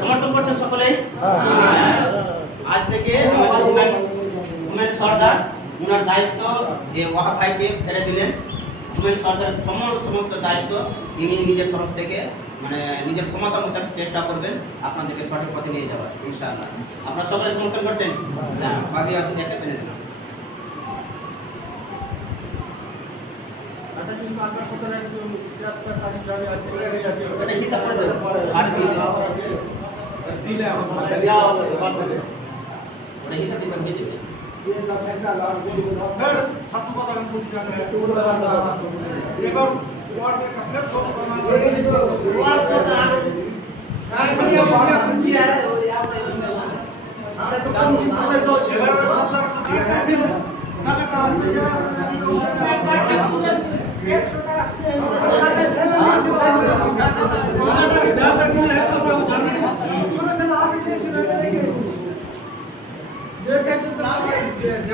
সমর্থন করছেন সকলে? আজ থেকে আমাদের হুমায়ুন সরদার ওনার দায়িত্ব যে ওয়াকা ভাইকে ফেলে দিলেন। হুমায়ুন সরদার সমস্ত দায়িত্ব তিনি নিজের তরফ থেকে মানে নিজের ক্ষমতা মতো চেষ্টা করবেন আপনাদেরকে সঠিক পথে নিয়ে যাওয়ার ইনশাআল্লাহ। আপনারা সকলে সমর্থন করছেন? বাকি আপনি একটা পেনে দেন। এটা হিসাব করে দেবেন আর দিলে আমাদের দেওয়া হবে ওটা হিসাব দিয়ে দেবেন।